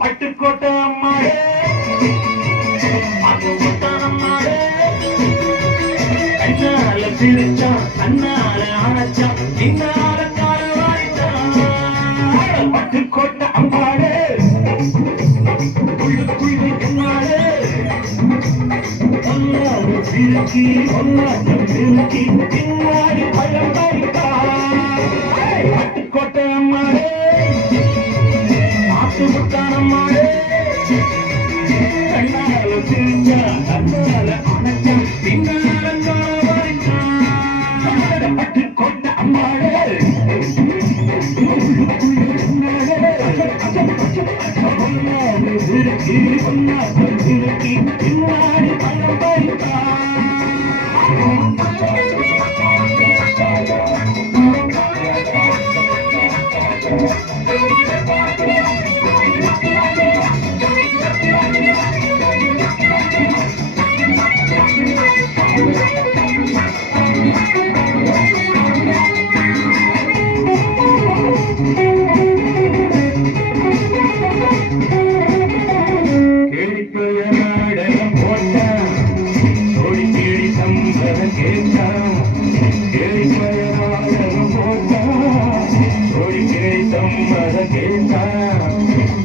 பட்டுக்கோட்டை அம்மாளே அம்மாளே கண்ணால சிரிச்சான் கண்ணால அணைச்சான் இன்னால கால வாய்ச்சான் பட்டுக்கோட்டை அம்மாளே உள்ளுக்குள்ளே கண்ணாளே ஒன்னாடு சிரிக்கி ஒன்னாடு சிரிக்கி பின்னாடி பழம் பறித்தான் பட்டுக்கோட்டை அம்மாளே முத்தானம்மாளே கண்ணால சிரிச்சா கண்ணால அணைச்சா பின்னால பட்டுக்கோட்டை அம்மாளே சிரிக்கி சிரிக்கி பின்னாடி பழம் பறித்தான்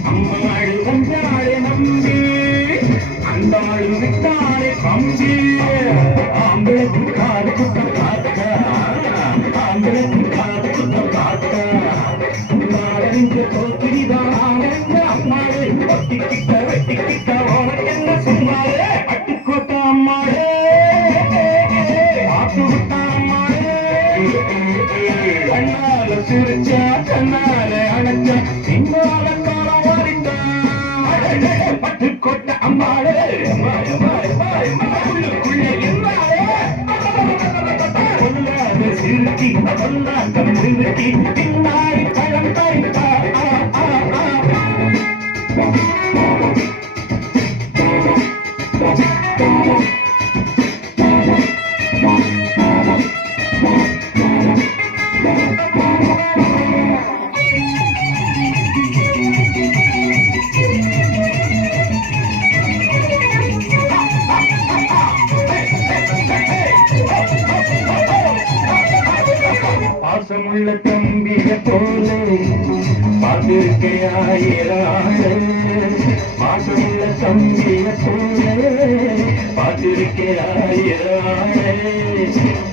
அம்மாள் வந்தாளே நம்பி அந்தாள் விட்டாளே கம்பி ஆம்பளுக்கு காது குத்தம் காத்த ஆம்பளுக்கு காது குத்தம் காத்த நாளறிஞ்ச தோத்திரிதான் அம்மாளே ஒட்டிக்கிட்ட வெட்டிக்கிட்ட உனக்கு என்ன சொன்னாலே பட்டுக்கோட்டை அம்மாளே ஆத்து விட்டா அம்மாளே கண்ணால சிரிச்சா கண்ணால அணைச்சா பின்னால காலம் வாரிட்டான் பட்டுக்கோட்டை அம்மாளே உள்ளுக்குள்ளே என்னாலே கொல்லாத சிரிக்கி கொல்லாட்டம் சிரிக்கி பின்னாடி பழம் பறித்தா பாசமுள்ள தம்பிய போல பார்த்திருக்கையாயிராளே பாசமுள்ள தம்பிய போல பார்த்திருக்கையாயிராளே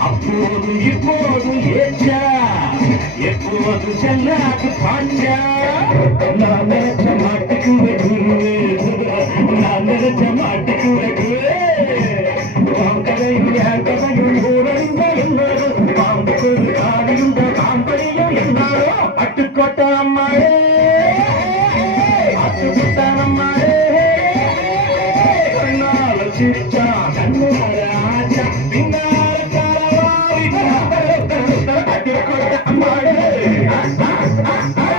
அப்போது இப்போது ஏச்சா எப்போது செல்லாது பாஞ்சா நான் நினைச்ச மாட்டுக்கு வெகுவே நான் நினைச்ச மாட்டுக்கு வெகுவே கதையும் என் கதையும் ஊரறிந்த எல்லாரும் பாம்புக்கு காடியும் காம்படியும் எல்லாரும் பட்டுக்கோட்டை அம்மாளே அத்துக்குத்தானம்மாளே கண்ணால சிரிச்சா கண்ணால ஆச்சா பின்னால காலவாரிட்டா பட்டுக்கோட்டை அம்மாளே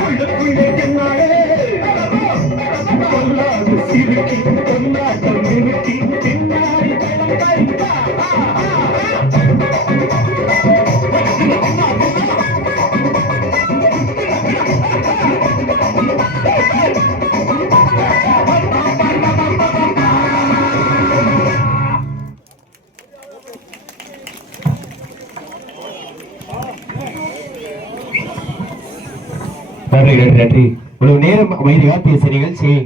உள்ளுக்குள்ளே என்னாளே கொல்லாது சிரிக்கி கொல்லாட்டம் நிறுத்தி பின்னாடி பழம் பறித்தா நன்றி. இவ்வளவு நேரம் அமைதி காத்திய நிகழ்ச்சியை